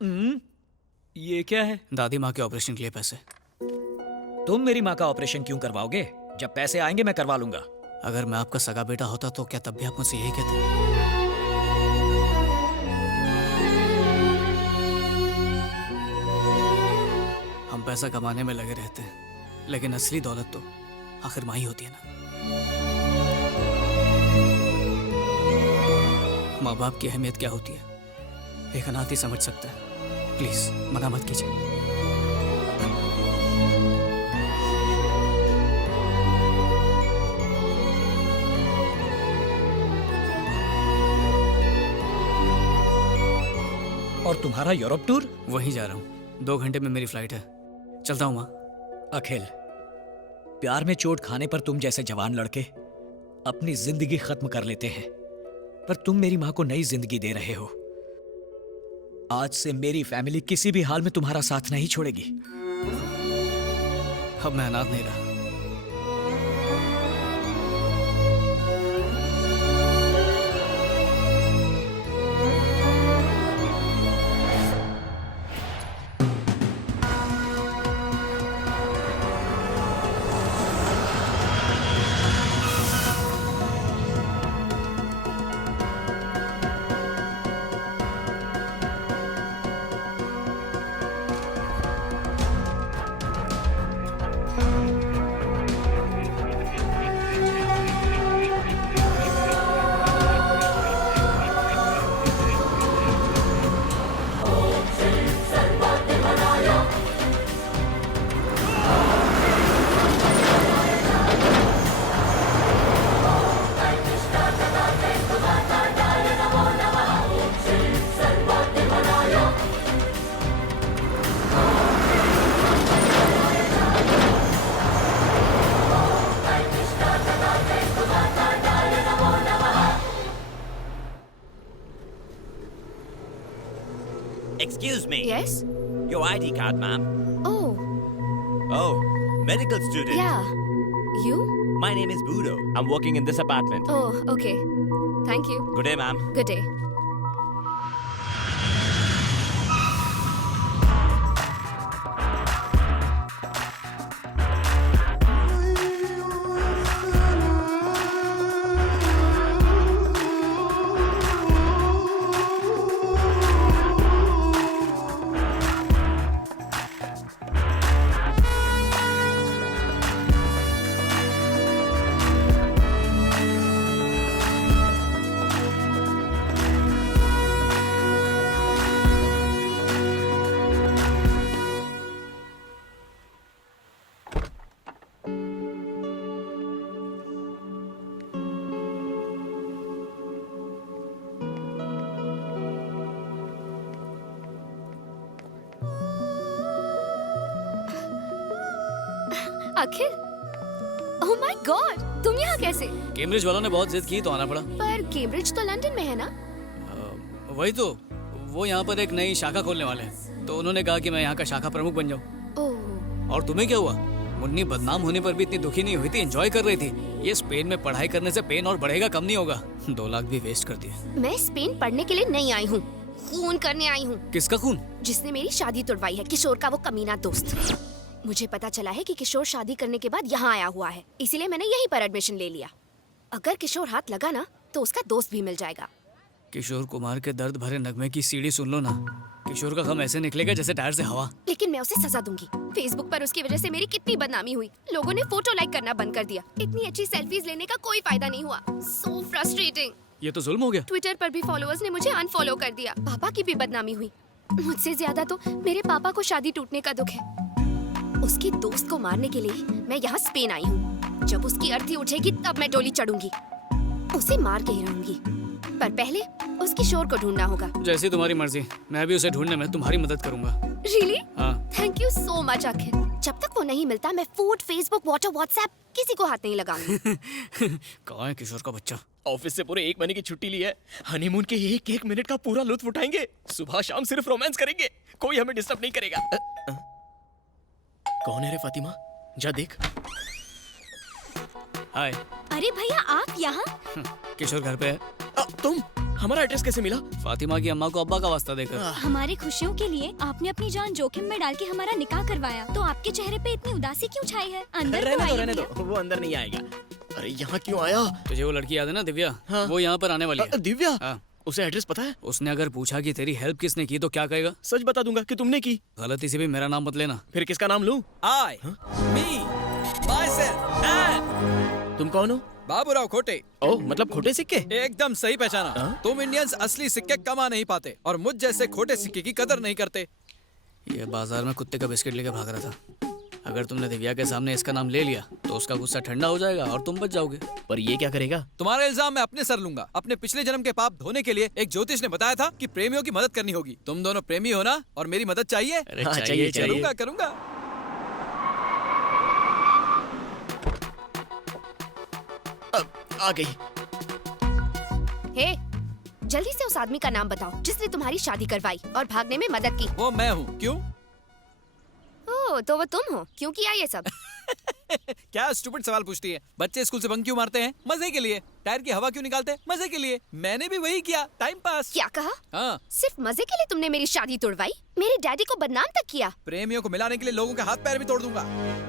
ये क्या है? दादी माँ के ऑपरेशन के लिए पैसे। तुम मेरी माँ का ऑपरेशन क्यों करवाओगे? जब पैसे आएंगे मैं करवा लूंगा। अगर मैं आपका सगा बेटा होता तो क्या तब भी आप मुझसे यही कहते? हम पैसा कमाने में लगे रहते हैं, लेकिन असली दौलत तो आखिर माँ ही होती है ना। माँ बाप की अहमियत क्या होती है एक अनाथ ही समझ सकता है। प्लीज मना मत कीजिए। और तुम्हारा यूरोप टूर? वहीं जा रहा हूँ, 2 घंटे में मेरी फ्लाइट है। चलता हूँ माँ। अखिल, प्यार में चोट खाने पर तुम जैसे जवान लड़के अपनी जिंदगी खत्म कर लेते हैं, पर तुम मेरी माँ को नई जिंदगी दे रहे हो। आज से मेरी फैमिली किसी भी हाल में तुम्हारा साथ नहीं छोड़ेगी। अब मैं अनाथ नहीं रहा। Excuse me. Yes? Your ID card, ma'am. Oh, Oh, medical student. yeah. You? My name is Budo. I'm working in this apartment. Oh, okay. Thank you. Good day, ma'am. Good day. Akhil, oh my God, तुम यहाँ कैसे? Cambridge वालों ने बहुत जिद की तो आना पड़ा। पर कैम्ब्रिज तो लंदन में है ना? वही तो, वो यहाँ पर एक नई शाखा खोलने वाले हैं, तो उन्होंने कहा कि मैं यहाँ का शाखा प्रमुख बन जाऊँ। ओह, और तुम्हें क्या हुआ? मुन्नी बदनाम होने पर भी इतनी दुखी नहीं हुई थी, एंजॉय कर रही थी। ये स्पेन में पढ़ाई करने से पेन और बढ़ेगा, कम नहीं होगा। 2 लाख भी वेस्ट कर दिए। मैं स्पेन पढ़ने के लिए नहीं आई हूँ, खून करने आई हूँ। किसका खून? जिसने मेरी शादी तुड़वाई है, किशोर का वो कमीना दोस्त। मुझे पता चला है कि किशोर शादी करने के बाद यहाँ आया हुआ है, इसीलिए मैंने यहीं पर एडमिशन ले लिया। अगर किशोर हाथ लगा ना तो उसका दोस्त भी मिल जाएगा। किशोर कुमार के दर्द भरे नगमे की सीढ़ी सुन लो ना। किशोर का गम ऐसे निकलेगा जैसे टायर से हवा। लेकिन मैं उसे सजा दूंगी। फेसबुक पर उसकी वजह से मेरी कितनी बदनामी हुई। लोगों ने फोटो लाइक करना बंद कर दिया। इतनी अच्छी सेल्फीज लेने का कोई फायदा नहीं हुआ। So frustrating. ये तो जुल्म हो गया। ट्विटर पर भी फॉलोअर्स ने मुझे अनफॉलो कर दिया। पापा की भी बदनामी हुई। मुझसे ज्यादा तो मेरे पापा को शादी टूटने का दुख है। उसके दोस्त को मारने के लिए मैं यहाँ स्पेन आई हूँ। जब उसकी अर्थी उठेगी तब मैं डोली चढ़ूंगी। उसे मार के ही रहूंगी, पर पहले उस किशोर को ढूंढना होगा। जैसी तुम्हारी मर्जी, मैं भी उसे ढूंढने में तुम्हारी मदद करूंगा। Really? हाँ। थैंक यू सो मच अखिल। जब तक वो नहीं मिलता मैं फूड, फेसबुक, व्हाट्सएप किसी को हाथ नहीं लगाऊंगी। कहाँ है किशोर का बच्चा? ऑफिस से पूरे 1 महीने की छुट्टी ली है। हनीमून के 1-1 मिनट का पूरा लुत्फ उठाएंगे। सुबह शाम सिर्फ रोमांस करेंगे, कोई हमें डिस्टर्ब नहीं करेगा। कौन है रे फातिमा? जा देख। हाय। अरे भैया आप यहाँ? किशोर घर पे है। तुम हमारा एड्रेस कैसे मिला? फातिमा की अम्मा को अब्बा का वास्ता देकर। हमारी खुशियों के लिए आपने अपनी जान जोखिम में डाल के हमारा निकाह करवाया, तो आपके चेहरे पे इतनी उदासी क्यों छाई है? अंदर तो आइए रहने भैया। दो, वो अंदर नहीं आएगा। अरे यहाँ क्यों आया? तुझे वो लड़की याद है ना दिव्या? हाँ। वो यहाँ पर आने वाली है। दिव्या? हाँ। उसे एड्रेस पता है? उसने अगर पूछा कि तेरी हेल्प किसने की तो क्या कहेगा? सच बता दूंगा कि तुमने की। गलती से भी मेरा नाम मत लेना। फिर किसका नाम लूं? I, me, myself, and तुम कौन हो? बाबूराव खोटे। ओह, मतलब खोटे सिक्के? एकदम सही पहचाना। हाँ? तुम इंडियंस असली सिक्के कमा नहीं पाते और मुझ जैसे खोटे सिक्के की कदर नहीं करते। ये बाजार में कुत्ते का बिस्किट लेकर भाग रहा था। अगर तुमने दिव्या के सामने इसका नाम ले लिया तो उसका गुस्सा ठंडा हो जाएगा और तुम बच जाओगे। पर ये क्या करेगा? तुम्हारा इल्जाम मैं अपने सर लूंगा। अपने पिछले जन्म के पाप धोने के लिए एक ज्योतिष ने बताया था कि प्रेमियों की मदद करनी होगी। तुम दोनों प्रेमी हो ना, और मेरी मदद चाहिए? अरे हाँ, चाहिए चाहिए। करूंगा करूंगा। आ गई। हे, जल्दी से उस आदमी का नाम बताओ जिसने तुम्हारी शादी करवाई और भागने में मदद की। वो मैं हूँ। क्यों? ओह, तो वो तुम हो। क्यों किया ये सब? क्या स्टूपिड सवाल पूछती है? बच्चे स्कूल से बंक क्यों मारते हैं? मजे के लिए। टायर की हवा क्यों निकालते हैं? मजे के लिए। मैंने भी वही किया, टाइम पास। क्या कहा? हाँ, सिर्फ मजे के लिए तुमने मेरी शादी तोड़वाई? मेरे डैडी को बदनाम तक किया। प्रेमियों को मिलाने के लिए लोगों के हाथ पैर भी तोड़ दूंगा।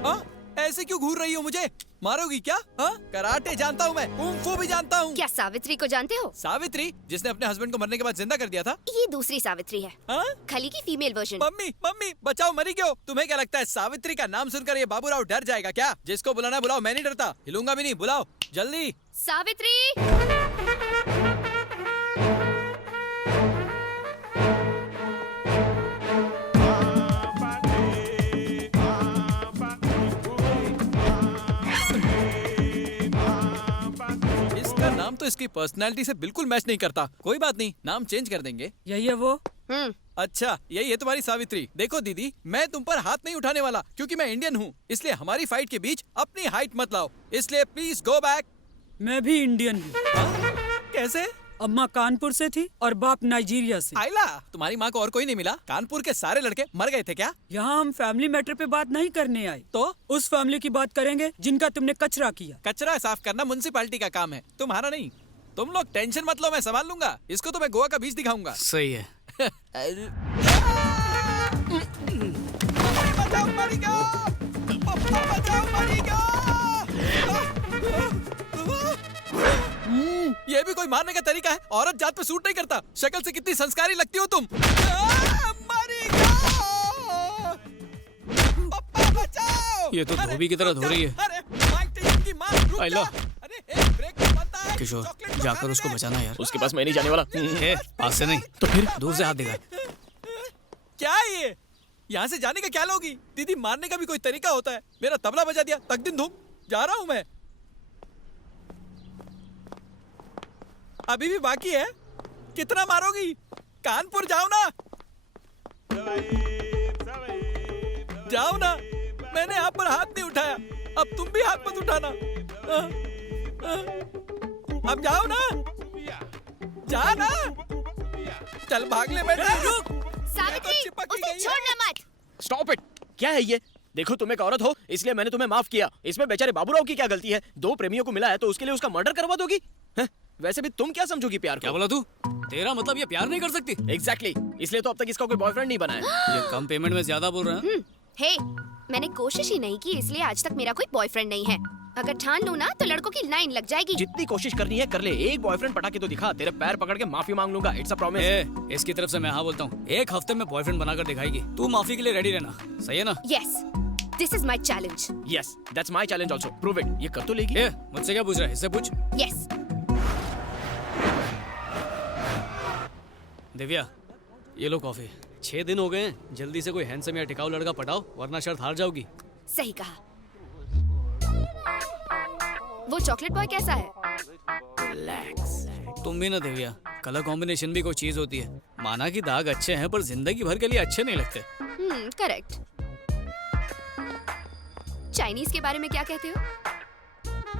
हाँ? ऐसे क्यों घूर रही हो मुझे? मारोगी क्या? हाँ? कराटे जानता हूँ मैं, कुंग फू भी जानता हूँ। क्या सावित्री को जानते हो? सावित्री, जिसने अपने हस्बैंड को मरने के बाद जिंदा कर दिया था? ये दूसरी सावित्री है, हाँ? खली की फीमेल वर्जन। मम्मी मम्मी बचाओ, मरी क्यों? तुम्हें क्या लगता है सावित्री का नाम सुनकर ये बाबूराव डर जाएगा क्या? जिसको बुलाना बुलाओ, मैं नहीं डरता। हिलूंगा भी नहीं। बुलाओ जल्दी। सावित्री! इसका नाम तो इसकी पर्सनैलिटी से बिल्कुल मैच नहीं करता। कोई बात नहीं, नाम चेंज कर देंगे। यही है वो। अच्छा, यही है तुम्हारी सावित्री। देखो दीदी, मैं तुम पर हाथ नहीं उठाने वाला क्योंकि मैं इंडियन हूँ। इसलिए हमारी फाइट के बीच अपनी हाइट मत लाओ। इसलिए प्लीज गो बैक। मैं भी इंडियन हूँ। कैसे? अम्मा कानपुर से थी और बाप नाइजीरिया से। आइला, तुम्हारी माँ को और कोई नहीं मिला? कानपुर के सारे लड़के मर गए थे क्या? यहाँ हम फैमिली मैटर पे बात नहीं करने आए, तो उस फैमिली की बात करेंगे जिनका तुमने कचरा किया। कचरा साफ करना म्युनिसिपैलिटी का काम है, तुम्हारा नहीं। तुम लोग टेंशन मत लो, मैं संभाल लूंगा। इसको तो मैं गोवा का बीच दिखाऊंगा। सही है। बचाओ, मरेगा! बचाओ, मरेगा! ये भी कोई मारने का तरीका है? औरत जात पे सूट नहीं करता। शक्ल से कितनी संस्कारी लगती हो तुम। मरेगा! पप्पा बचाओ! ये तो धोबी की तरह धो रही है। अरे, माइक टायसन की माँ, रुक आइला। जा। अरे, एक ब्रेक तो बनता है। किशोर, चॉकलेट तो जाकर खाने उसको दे। बचाना यार। उसके पास मैं नहीं जाने वाला। ए, पास से नहीं तो फिर दूर से हाथ दिखा। क्या है ये? यहाँ से जाने का क्या लोगी? दीदी, मारने का भी कोई तरीका होता है। मेरा तबला बजा दिया, तक दिन धूम। जा रहा हूँ मैं। अभी भी बाकी है। कितना मारोगी? कानपुर जाओ ना। जाओ ना। मैंने आप पर हाथ नहीं उठाया, अब तुम भी हाथ मत उठाना। अब जाओ ना। जा ना। चल भाग ले बेटा। सावित्री, चिपक ही उसे गई है। छोड़ना मत। Stop it. क्या है ये? देखो, तुम एक औरत हो, इसलिए मैंने तुम्हें माफ किया। इसमें बेचारे बाबूराव की क्या गलती है? दो प्रेमियों को मिला है तो उसके लिए उसका मर्डर करवा दोगी? हैं? वैसे भी तुम क्या समझोगी प्यार क्या को? बोला तू? तेरा मतलब ये प्यार नहीं कर सकती? एग्जैक्टली, इसलिए तो अब तक इसका कोई बॉयफ्रेंड नहीं बना है। ये कम पेमेंट में ज्यादा बोल रहे हैं। हे, मैंने कोशिश ही नहीं की, इसलिए आज तक मेरा कोई बॉयफ्रेंड नहीं है। अगर ठान लूं ना तो लड़कों की लाइन लग जाएगी। जितनी कोशिश करनी है कर ले। एक बॉयफ्रेंड पटा के तो दिखा। तेरे पैर पकड़ के माफी मांग लूंगा। It's a promise. ए, इसकी तरफ से मैं हाँ बोलता हूँ। एक हफ्ते में बॉयफ्रेंड बनाकर दिखाएगी। तू माफी के लिए रेडी रहना। सही है ना? Yes, this is my challenge. Yes, that's my challenge also. Prove it. ये कर तो लेगी। ए, मुझसे क्या पूछ रहा है? इससे पूछ। यस। दिव्या, ये लो कॉफी। 6 दिन हो गए हैं। जल्दी से कोई हैंडसम या टिकाऊ लड़का पटाओ, वरना शर्त हार जाओगी। सही कहा। वो चॉकलेट बॉय कैसा है? तुम भी ना दिव्या, कलर कॉम्बिनेशन भी कोई चीज होती है। माना कि दाग अच्छे हैं पर जिंदगी भर के लिए अच्छे नहीं लगते। करेक्ट। चाइनीज के बारे में क्या कहते हो?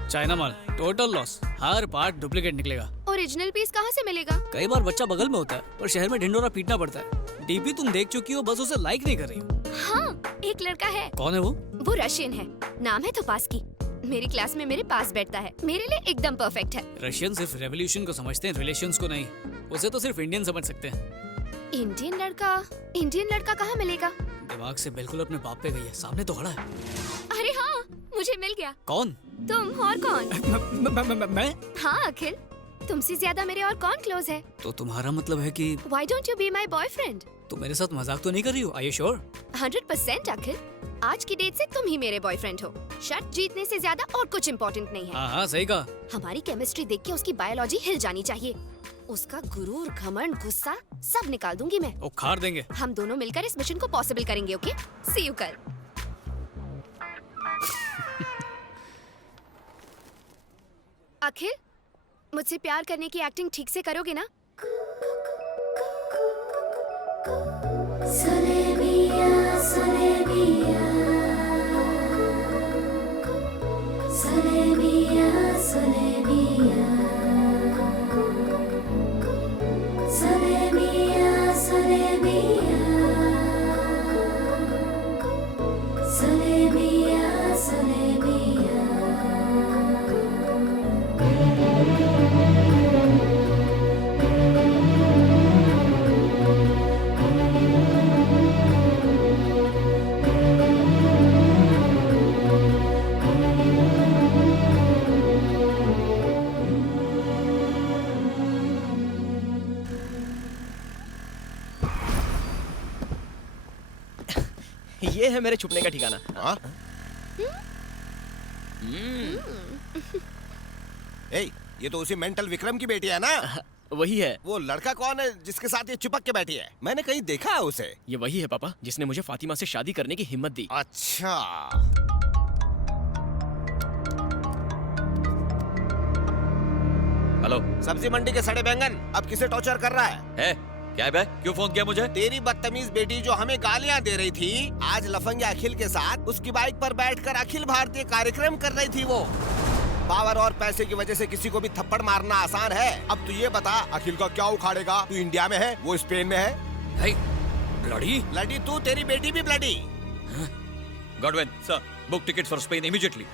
चाइना माल टोटल लॉस। हर पार्ट डुप्लीकेट निकलेगा। ओरिजिनल पीस कहाँ से मिलेगा? कई बार बच्चा बगल में होता है पर शहर में ढिंडोरा पीटना पड़ता है। डीपी तुम देख चुकी हो, बस उसे लाइक नहीं कर रही हो। हाँ, एक लड़का है। कौन है वो? वो रशियन है, नाम है तोपास्की। मेरी क्लास में मेरे पास बैठता है, मेरे लिए एकदम परफेक्ट है। रशियन सिर्फ रेवोल्यूशन को समझते हैं, रिलेशंस को नहीं। उसे तो सिर्फ इंडियन समझ सकते हैं। इंडियन लड़का कहाँ मिलेगा? दिमाग से बिल्कुल अपने बाप पे गई है, सामने तो खड़ा है। अरे हाँ, मुझे मिल गया। कौन? तुम और कौन? मैं? हाँ अखिल, तुमसे ज्यादा मेरे और कौन क्लोज है? तो तुम्हारा मतलब है कि Why don't you be my boyfriend? तुम मेरे साथ मजाक तो नहीं कर रही हो? Are you sure? 100% अखिल, आज की डेट से तुम ही मेरे बॉयफ्रेंड हो। शर्त जीतने से ज्यादा और कुछ इम्पोर्टेंट नहीं है। हाँ सही कहा। हमारी केमिस्ट्री देख के उसकी बायोलॉजी हिल जानी चाहिए। उसका गुरूर, घमंड, गुस्सा सब निकाल दूंगी मैं। उखाड़ देंगे। हम दोनों मिलकर इस मिशन को पॉसिबल करेंगे, ओके? सी यू कल। अखिल, मुझसे प्यार करने की एक्टिंग ठीक से करोगे ना? ये है मेरे छुपने का ठिकाना। हाँ? ए, ये तो उसी मेंटल विक्रम की बेटी है ना? वही है। वो लड़का कौन है जिसके साथ ये चिपक के बैठी है? मैंने कहीं देखा है उसे। ये वही है पापा, जिसने मुझे फातिमा से शादी करने की हिम्मत दी। अच्छा। हेलो। सब्जी मंडी के सड़े बैंगन अब किसे टॉर्चर कर रहा है? क्या है बे? क्यों फोन किया मुझे? तेरी बदतमीज बेटी जो हमें गालियां दे रही थी, आज लफंगे अखिल के साथ उसकी बाइक पर बैठकर अखिल भारतीय कार्यक्रम कर रही थी। वो पावर और पैसे की वजह से किसी को भी थप्पड़ मारना आसान है। अब तू ये बता, अखिल का क्या उखाड़ेगा? तू इंडिया में है, वो स्पेन में है। ब्लडी? ब्लडी तू, तेरी बेटी भी bloody. Godwin sir, book ticket for Spain immediately.